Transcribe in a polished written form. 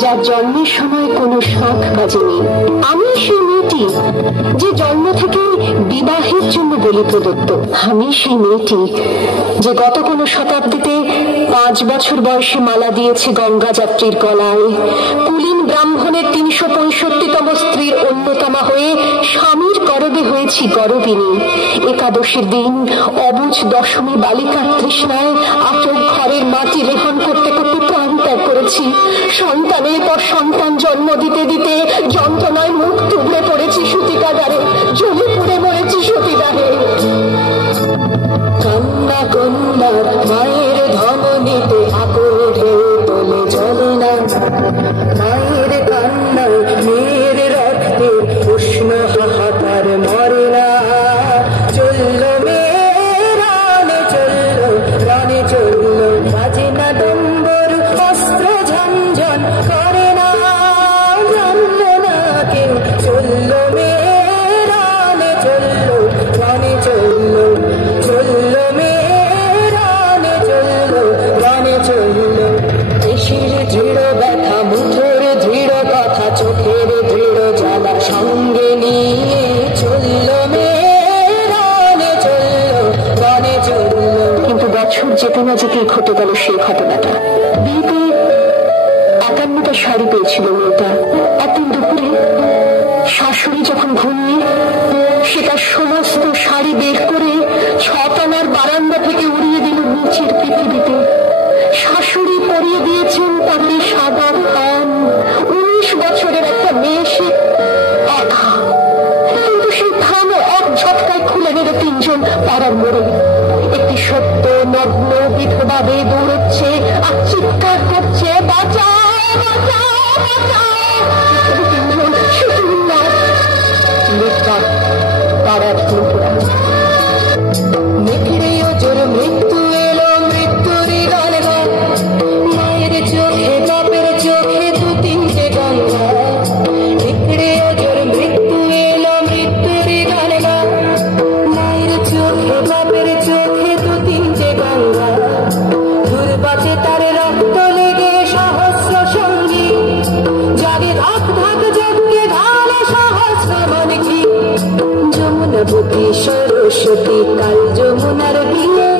যার জন্মের সময় কোনো শখ বাজেনি। আমি সেই মেয়েটি যে জন্ম থেকে বিবাহের জন্য বলি প্রদত্ত। আমি সেই মেয়েটি যে গত কোনো শতাব্দীতে 5 বছর বয়সে মালা দিয়েছে গঙ্গা যাত্রীর গলায়, কুলীন ব্রাহ্মণের 365তম স্ত্রীর অন্যতমা হয়ে স্বামীর করবে হয়েছি গরবিনী। একাদশীর দিন অবুঝ দশমী বালিকার তৃষ্ণায় আটক ঘরের মাটি লেহন করতে করতে প্রাণ ত্যাগ করেছি। সন্তানের পর সন্তান জন্ম দিতে দিতে যন্ত্রণায় মুখ তুলে পড়েছি সতীকাগারে, জ্বলে পুড়ে মরেছি সতীদাহে। কান্না কন্যার মায়ের ধমনীতে আকুল ঢেউ তোলে জলে না, মায়ের কান্নায় মেয়ের রক্তে উষ্ণ হাহাকার মরে না। চলল মেয়ে রানে চলল, রানে চলল, বাজে না ডম্বর, অস্ত্র ঝনঝন করে না, জানল না কেউ। চলল মেয়ে রানে চলল, রানে চলল, চলল মেয়ে রানে চলল, রানে চলল। দেশের দৃঢ় ব্যথা, মুঠোর দৃঢ় কথা, চোখের দৃঢ় জ্বালা সঙ্গে নিয়ে চলল মেয়ে রানে চলল, রানে চলল। কিন্তু বছর যেতে না যেতে ঘটে গেল সেই ঘটনাটা। বিয়েতে 51টা শাড়ি পেয়েছিল মেয়েটা। একদিন দুপুরে শাশুড়ি যখন ঘুমিয়ে সে তার সমস্ত শাড়ি বের করে 6 তলার বারান্দা থেকে উড়িয়ে দিল নিচের পৃথিবীতে। শাশুড়ি পরিয়ে দিয়েছেন তাকে সাদা থান। 19 বছরের একটা মেয়ে সে একা, কিন্তু সেই থানও এক ঝটকায় খুলে নিল 3 জন পাড়ার মোড়ে। একটি সত্য নগ্ন বিধবা বেয়ে দৌড়চ্ছে আর চিৎকার করছে, বাঁচাও বাঁচাও বাঁচাও। 3 জন শুধু না পাড়ার লোকেরা। মেঘড়ে ওজোর মৃত্যু এলো, মৃত্যুর গান গায় মায়ের চোখে, বাপের চোখে 2-3টে গঙ্গা। মেঘড়ে ওজোর মৃত্যু এলো, মৃত্যুর গান গায় মায়ের চোখে, বাপের চোখে 2-3টে গঙ্গা। দুর্বাচে তার রক্ত লেগে সহস্র সঙ্গী, জাগে ধাক ধাক যজ্ঞে ঢালে সহস্র মনকি। যমুনাবতী সরস্বতী কাল যমুনার বিয়ে।